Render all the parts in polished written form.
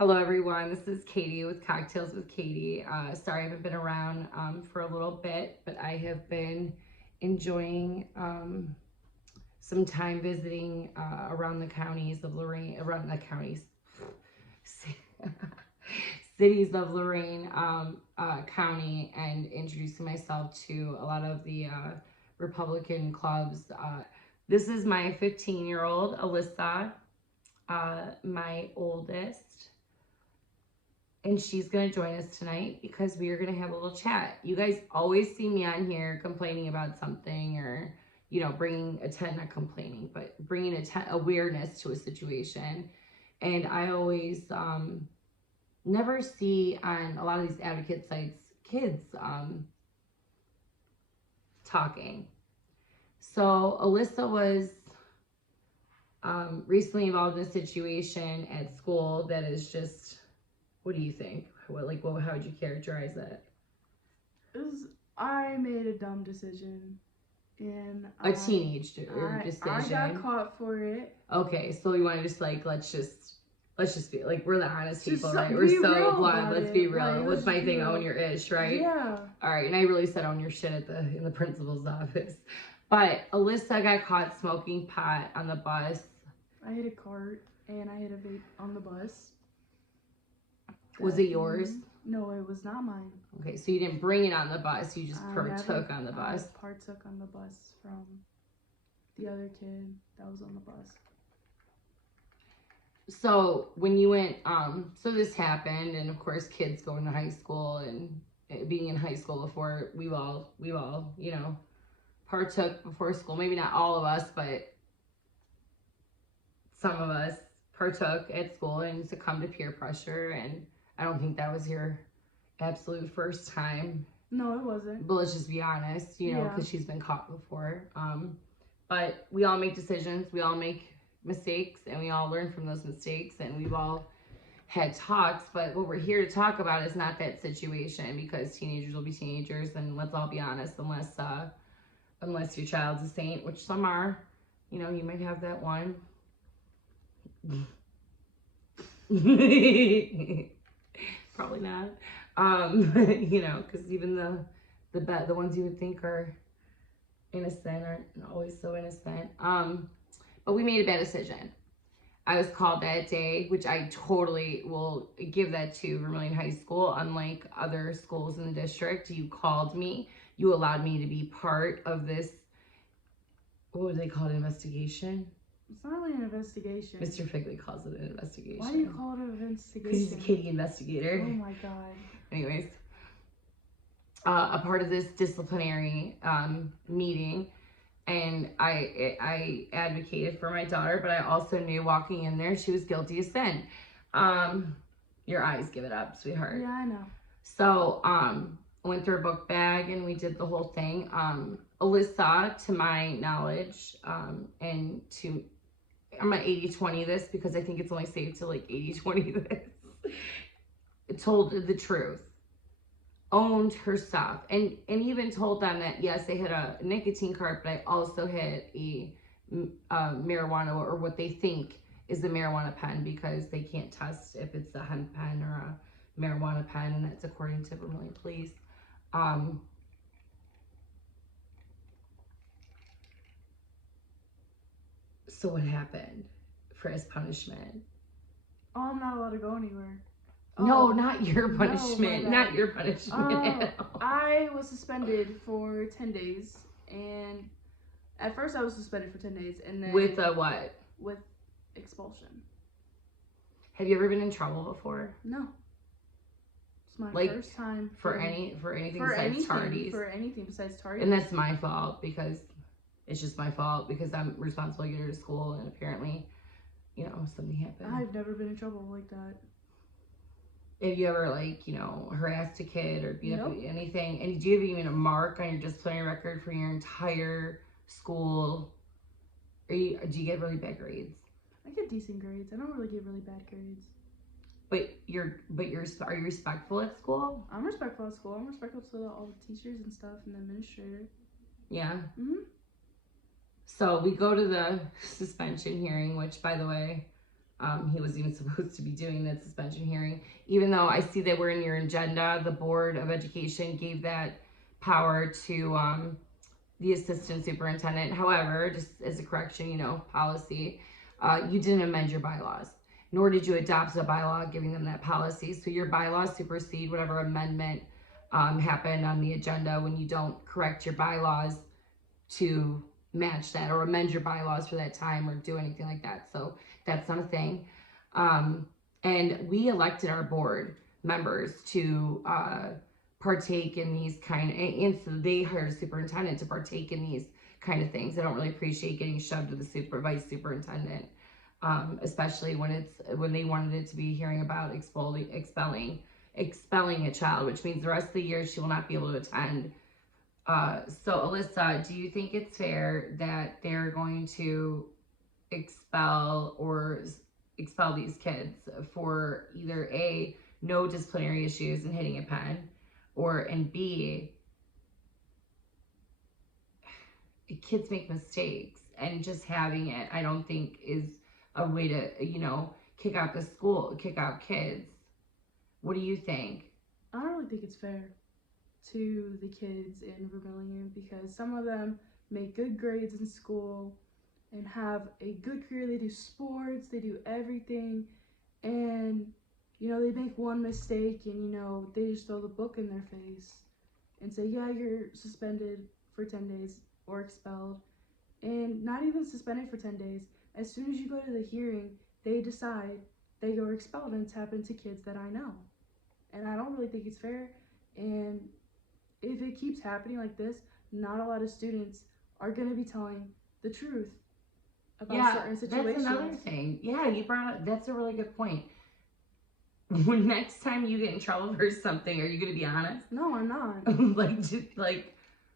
Hello everyone, this is Katie with Cocktails with Katie. Sorry I haven't been around for a little bit, but I have been enjoying some time visiting around the counties of Lorraine, around the counties, cities of Lorraine County, and introducing myself to a lot of the Republican clubs. This is my 15-year-old, Alyssa, my oldest. And she's going to join us tonight because we are going to have a little chat. You guys always see me on here complaining about something or, bringing not complaining, but bringing awareness to a situation. And I always never see on a lot of these advocate sites kids talking. So Alyssa was recently involved in a situation at school that is just... What do you think? How would you characterize it? I made a dumb decision, and a teenage decision. I got caught for it. Okay, so you want to just let's just be like, we're the honest people, right? We're so blunt. Let's be real. Like, what's my thing? Own your ish, right? Yeah. All right, and I really said own your shit in the principal's office. But Alyssa got caught smoking pot on the bus. I hit a cart and I hit a vape on the bus. Was it yours? No, it was not mine. Okay, so you didn't bring it on the bus. You just partook on the bus. I partook on the bus from the other kid that was on the bus. So when you went, so this happened, and of course kids going to high school and being in high school before, we've all, partook before school. Maybe not all of us, but some of us partook at school and succumbed to peer pressure. And I don't think that was your absolute first time. No, it wasn't. But let's just be honest, because she's been caught before. But we all make decisions, we all make mistakes, and we all learn from those mistakes, and we've all had talks. But what we're here to talk about is not that situation, because teenagers will be teenagers, and let's all be honest, unless your child's a saint, which some are, you might have that one. Probably not. Because even the ones you would think are innocent aren't always so innocent. But we made a bad decision. I was called that day, which I totally will give that to Vermillion High School. Unlike other schools in the district, you called me. You allowed me to be part of this, what would they call it, investigation? It's not really an investigation. Mr. Figley calls it an investigation. Why do you call it an investigation? Because he's a kitty investigator. Oh my god. Anyways, a part of this disciplinary meeting, and I advocated for my daughter, but I also knew walking in there she was guilty of sin. Your eyes give it up, sweetheart. Yeah, I know. So I went through a book bag and we did the whole thing. Alyssa, to my knowledge, and to... I'm gonna 80-20 this because I think it's only safe to 80-20 this. Told the truth, owned her stuff, and even told them that yes, they had a nicotine cart, but I also had a marijuana, or what they think is the marijuana pen, because they can't test if it's a hemp pen or a marijuana pen, and that's according to Vermillion Police. So what happened for his punishment? Oh, I'm not allowed to go anywhere. No, not your punishment. No, not your punishment. I was suspended for 10 days. And at first I was suspended for 10 days. And then... With a what? With expulsion. Have you ever been in trouble before? No. It's my first time. For anything besides tardies? For anything besides tardies. And that's my fault, because... It's just my fault, because I'm responsible to get her to school, and apparently, something happened. I've never been in trouble like that. Have you ever, harassed a kid or beat up anything? And do you have even a mark on your disciplinary record for your entire school? Or do you get really bad grades? I get decent grades. I don't really get really bad grades. But are you respectful at school? I'm respectful at school. I'm respectful to all the teachers and stuff and the administrator. Yeah. Mhm. So we go to the suspension hearing, which, by the way, He wasn't even supposed to be doing that suspension hearing, even though I see that we're in your agenda. The Board of Education gave that power to the assistant superintendent. However, just as a correction, policy, you didn't amend your bylaws, nor did you adopt a bylaw giving them that policy. So your bylaws supersede whatever amendment happened on the agenda when you don't correct your bylaws to match that or amend your bylaws for that time or do anything like that. So that's not a thing. Um, and we elected our board members to partake in these and so they hired a superintendent to partake in these kind of things. I don't really appreciate getting shoved to the vice superintendent, especially when they wanted it to be hearing about expelling a child, which means the rest of the year she will not be able to attend. So Alyssa, do you think it's fair that they're going to expel these kids for either A, no disciplinary issues and hitting a pen, and B, kids make mistakes, and just having it, I don't think is a way to, kick out kids. What do you think? I don't really think it's fair to the kids in Vermillion because some of them make good grades in school and have a good career. They do sports, they do everything, and they make one mistake and they just throw the book in their face and say, yeah, you're suspended for 10 days or expelled. And not even suspended for 10 days. As soon as you go to the hearing, they decide they are expelled, and it's happened to kids that I know. And I don't really think it's fair. And if it keeps happening like this, not a lot of students are going to be telling the truth about certain situations. That's another thing. Yeah, you brought up, that's a really good point. When next time you get in trouble for something, are you going to be honest? No, I'm not.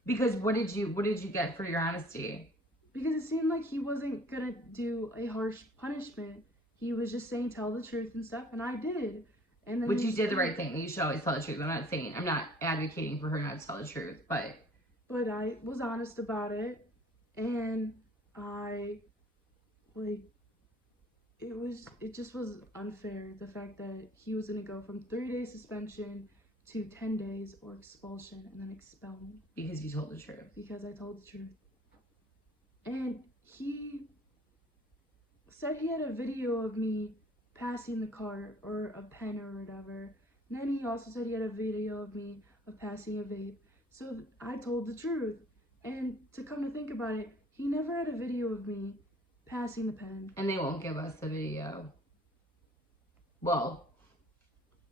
Because what did you get for your honesty? Because it seemed like he wasn't going to do a harsh punishment. He was just saying tell the truth and stuff, and I did. And then But you did the right thing. You should always tell the truth. I'm not advocating for her not to tell the truth, but I was honest about it, and it just was unfair, the fact that he was going to go from 3-day suspension to 10 days or expulsion and then expel me. Because you told the truth. Because I told the truth. And he said he had a video of me passing the cart or a pen or whatever. And then he also said he had a video of me of passing a vape. So I told the truth. And to come to think about it, he never had a video of me passing the pen. And they won't give us the video. Well,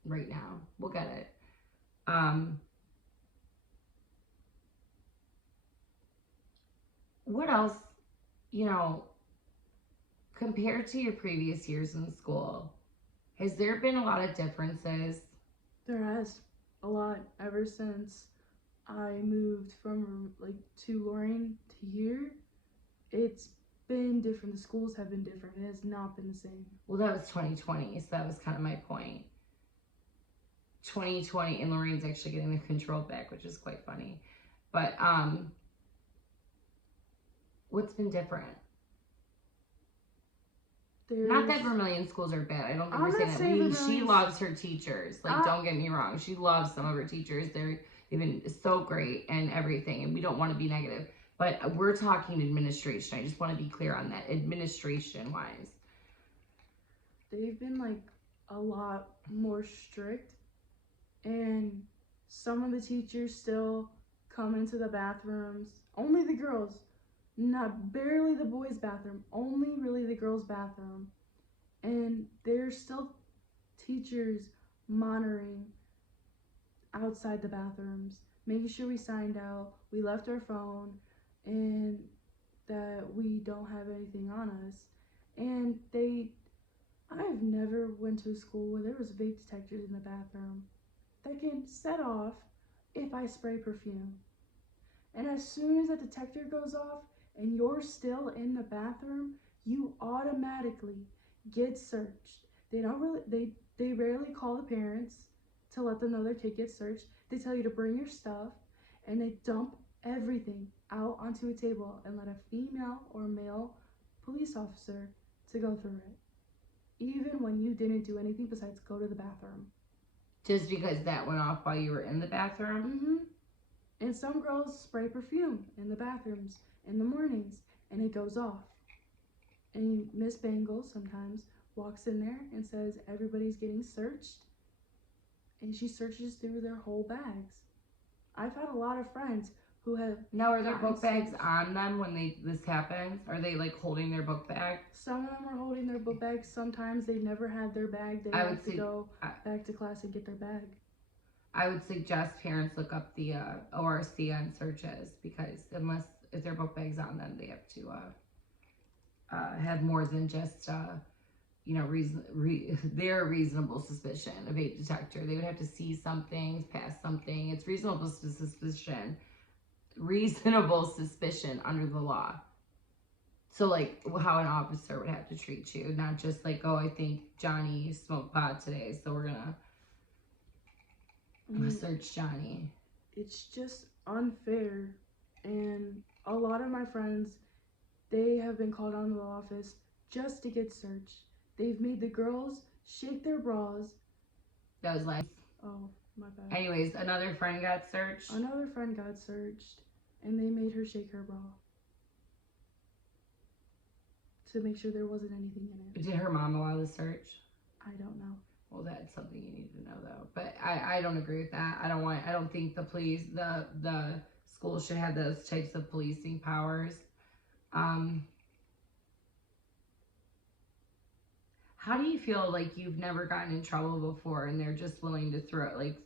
right now. We'll get it. What else, compared to your previous years in school, has there been a lot of differences? There has a lot ever since I moved from to Lorraine to here. It's been different. The schools have been different. It has not been the same. Well, that was 2020, so that was kind of my point. 2020, and Lorraine's actually getting the control back, which is quite funny. But what's been different? Not that Vermillion schools are bad. I don't think we're saying that. She loves her teachers. Don't get me wrong. She loves some of her teachers. They've been so great and everything, and we don't want to be negative. But we're talking administration. I just want to be clear on that, administration-wise. They've been a lot more strict, and some of the teachers still come into the bathrooms. Only the girls. Barely the boys' bathroom, only really the girls' bathroom. And there's still teachers monitoring outside the bathrooms, making sure we signed out, we left our phone, and that we don't have anything on us. And I've never went to a school where there was vape detectors in the bathroom that can set off if I spray perfume. And as soon as that detector goes off, and you're still in the bathroom, you automatically get searched. They rarely call the parents to let them know their kid gets searched. They tell you to bring your stuff, and they dump everything out onto a table and let a female or male police officer to go through it. even when you didn't do anything besides go to the bathroom. Just because that went off while you were in the bathroom? Mm-hmm. And some girls spray perfume in the bathrooms in the mornings, and it goes off. And Miss Bangle sometimes walks in there and says everybody's getting searched, and she searches through their whole bags. I've had a lot of friends who have. Now, are their book bags searched. on them when this happens? Are they like holding their book bag? Some of them are holding their book bags. Sometimes they never had their bag. They have to go back to class and get their bag. I would suggest parents look up the ORC on searches, because if their book bag's on them, they have to have more than just their reasonable suspicion, a vape detector. They would have to see something, pass something. It's reasonable suspicion under the law. So like how an officer would have to treat you, not just like, oh, I think Johnny smoked pot today, so we're gonna search Johnny. It's just unfair, and a lot of my friends, they have been called onto the office just to get searched. They've made the girls shake their bras. That was like, oh, my bad. Anyways, another friend got searched. Another friend got searched, and they made her shake her bra to make sure there wasn't anything in it. Did her mom allow the search? I don't know. Well, that's something you need to know, though. But I don't agree with that. I don't think the police, the school should have those types of policing powers. How do you feel like you've never gotten in trouble before and they're just willing to throw it? Like,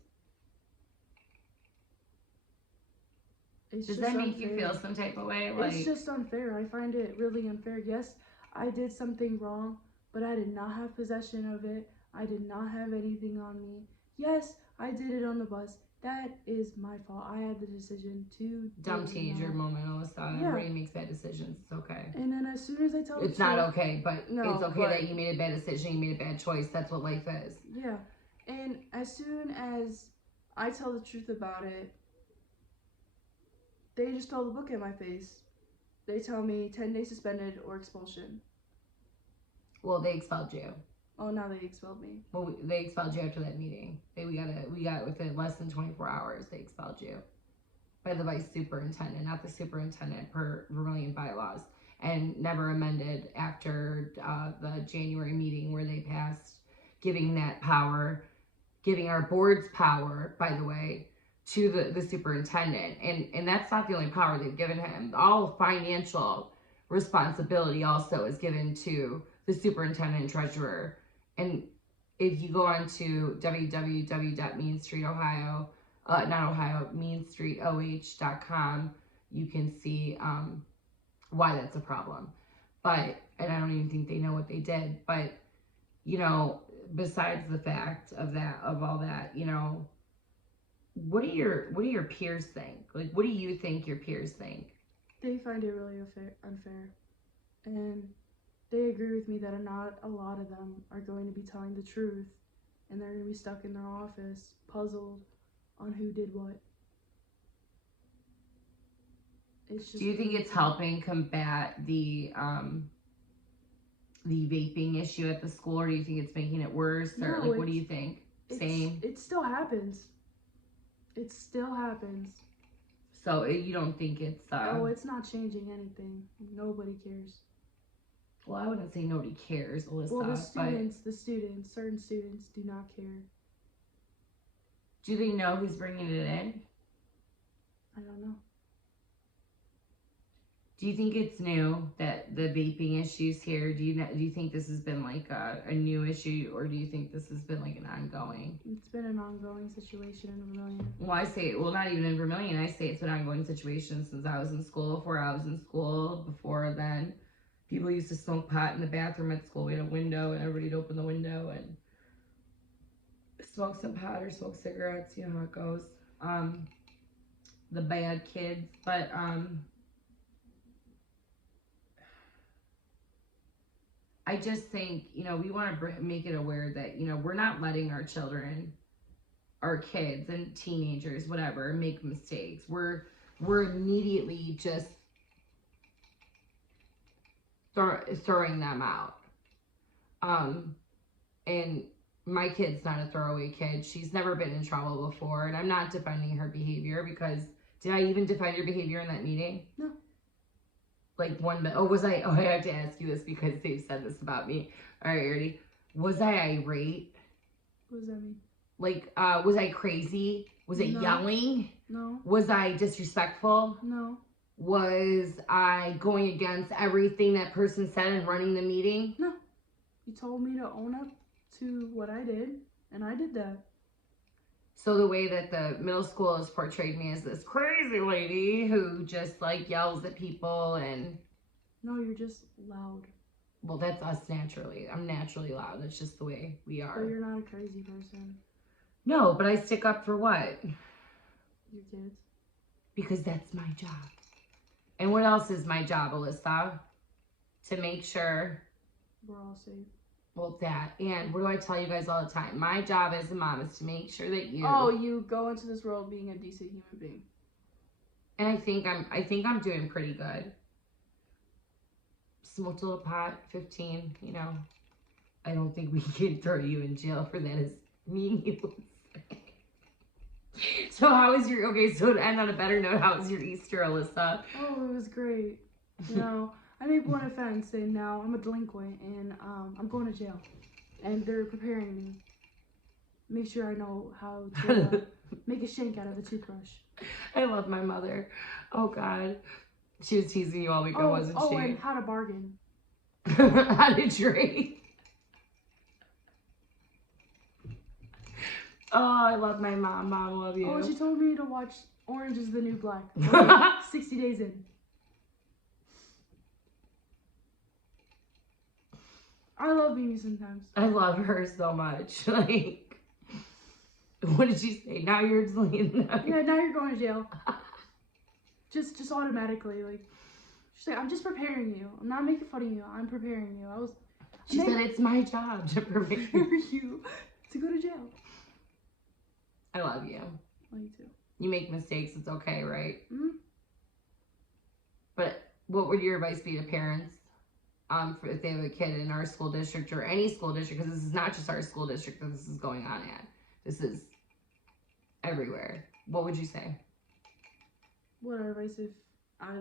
does that make you feel some type of way? Like, it's just unfair. I find it really unfair. Yes, I did something wrong, but I did not have possession of it. I did not have anything on me. Yes, I did it on the bus. That is my fault. I had the decision to. Dumb teenager moment, Alyssa. Yeah. Everybody makes bad decisions. It's okay. And then as soon as I tell it's not okay, but no, it's okay that you made a bad decision. You made a bad choice. That's what life is. Yeah. And as soon as I tell the truth about it, they just throw the book in my face. They tell me 10 days suspended or expulsion. Well, they expelled you. Oh, now they expelled me. Well, they expelled you after that meeting. We got within less than 24 hours. They expelled you by the vice superintendent, not the superintendent per Vermillion bylaws, and never amended after the January meeting where they passed giving our board's power, by the way, to the superintendent. And that's not the only power they've given him. All financial responsibility also is given to the superintendent and treasurer. And if you go on to mainstreetoh.com, you can see why that's a problem. But, and I don't even think they know what they did. But, besides the fact of all that, what do your peers think? Like, what do you think your peers think? They find it really unfair. And they agree with me that not a lot of them are going to be telling the truth, and they're going to be stuck in their office, puzzled on who did what. Do you think it's helping combat the vaping issue at the school, or do you think it's making it worse? Or no, what do you think? Same? It still happens. It still happens. So you don't think it's... Oh, it's not changing anything. Nobody cares. Well, I wouldn't say nobody cares, Alyssa. Well, certain students do not care. Do they know who's bringing it in? I don't know. Do you think it's new that the vaping issues here? Do you think this has been like a new issue, or do you think this has been like an ongoing? It's been an ongoing situation in Vermillion. Well, not even in Vermillion. I say it's been an ongoing situation since I was in school. Before then, people used to smoke pot in the bathroom at school. We had a window, and everybody'd open the window and smoke some pot or smoke cigarettes. You know how it goes. The bad kids, but I just think, we want to make it aware that, we're not letting our children, our kids and teenagers, whatever, make mistakes. We're immediately just throwing them out. and my kid's not a throwaway kid. She's never been in trouble before, and I'm not defending her behavior because did I even defend your behavior in that meeting? No. Like one minute. Oh, was I? Oh, I have to ask you this because they've said this about me. All right, ready? Was I irate? What does that mean? Like, was I crazy? Was it yelling? No. Was I disrespectful? No. Was I going against everything that person said and running the meeting? No. You told me to own up to what I did, and I did that. So the way that the middle school has portrayed me as this crazy lady who just like yells at people and... No, you're just loud. Well, that's us naturally. I'm naturally loud. That's just the way we are. But you're not a crazy person. No, but I stick up for what? Your kids. Because that's my job. And what else is my job, Alyssa? To make sure... We're all safe. Well, that. And what do I tell you guys all the time? My job as a mom is to make sure that you... Oh, you go into this world being a decent human being. And I think I'm doing pretty good. Smoked a little pot, 15, you know. I don't think we can throw you in jail for that as meaningless. So how was your, okay, so to end on a better note, how was your Easter, Alyssa? Oh, it was great. You know, I made one offense and now I'm a delinquent and I'm going to jail. And they're preparing me. Make sure I know how to make a shank out of a toothbrush. I love my mother. Oh, God. She was teasing you all weekend, wasn't she? Oh, and how to bargain. How to trade. Oh, I love my mom. Mom, love you. Oh, she told me to watch Orange is the New Black. 60 days in. I love Mimi sometimes. I love her so much. Like, what did she say? Now you're deleting them. Yeah, now you're going to jail. Just automatically, like, she's like, I'm just preparing you. I'm not making fun of you. I'm preparing you. She said it's my job to prepare you to go to jail. I love you. Love you too. You make mistakes. It's okay, right? Mm-hmm. But what would your advice be to parents for if they have a kid in our school district or any school district? Because this is not just our school district that this is going on at. This is everywhere. What would you say? What advice if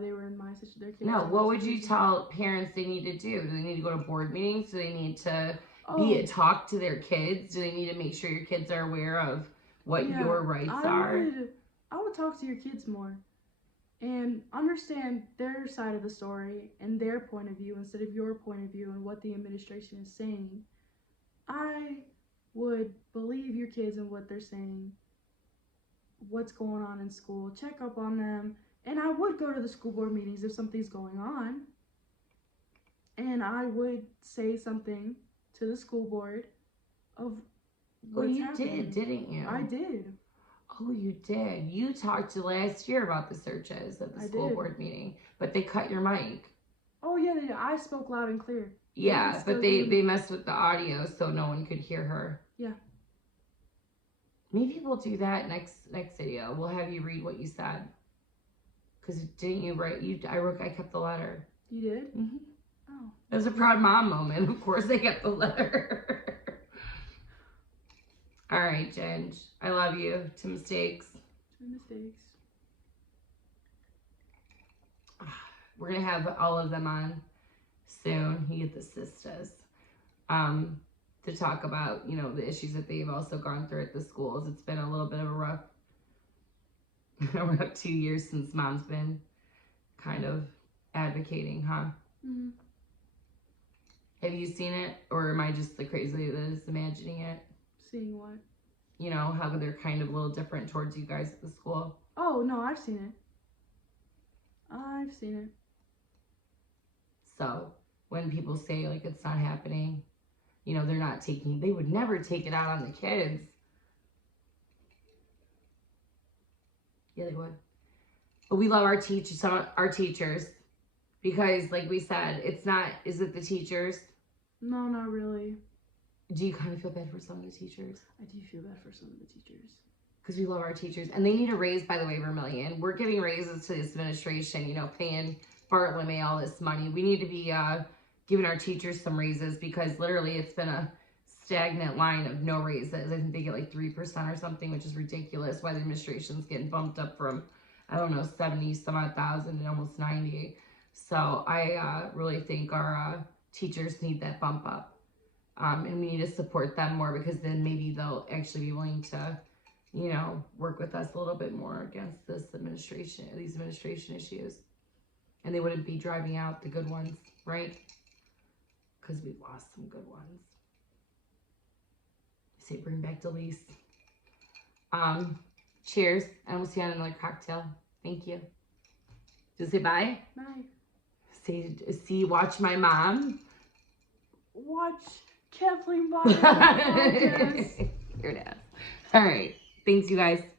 they were in my situation? Their kids. No, what would you tell parents they need to do? Do they need to go to board meetings? Do they need to talk to their kids? Do they need to make sure your kids are aware of what your rights are? I would talk to your kids more and understand their side of the story and their point of view instead of your point of view and what the administration is saying. I would believe your kids and what they're saying, what's going on in school, check up on them, and I would go to the school board meetings if something's going on, and I would say something to the school board of what's happening. Did, didn't you? I did. Oh, you did. You talked last year about the searches at the school board meeting, but they cut your mic. Oh, yeah, I spoke loud and clear. Yeah, but they messed with the audio so no one could hear her. Yeah. Maybe we'll do that next video. We'll have you read what you said. Because didn't you write? I kept the letter. You did? Mm-hmm. Oh. It was a proud mom moment. Of course I kept the letter. All right, Ginge. I love you. To mistakes. To mistakes. We're going to have all of them on soon. You get the sisters. To talk about, you know, the issues that they've also gone through at the schools. It's been a little bit of a rough 2 years since Mom's been kind of advocating, huh? Mm-hmm. Have you seen it? Or am I just the crazy that is imagining it? Seeing what? You know, how they're kind of a little different towards you guys at the school? Oh, no, I've seen it. I've seen it. So, when people say, like, it's not happening, you know, they would never take it out on the kids. Yeah, they would. But we love our teachers, because, like we said, is it the teachers? No, not really. Do you kind of feel bad for some of the teachers? I do feel bad for some of the teachers. Because we love our teachers. And they need a raise, by the way, Vermillion. We're giving raises to this administration, you know, paying Bartlett all this money. We need to be giving our teachers some raises because literally it's been a stagnant line of no raises. I think they get like 3% or something, which is ridiculous. Why the administration's getting bumped up from, I don't know, 70 some odd thousand and almost 90. So I really think our teachers need that bump up. And we need to support them more, because then maybe they'll actually be willing to, you know, work with us a little bit more against these administration issues. And they wouldn't be driving out the good ones, right? Because we've lost some good ones. I say bring back Delise. Cheers, and we'll see you on another cocktail. Thank you. Just say bye. Bye. Watch my mom. Watch Kathleen Bonner podcast. Here it is. All right. Thanks, you guys.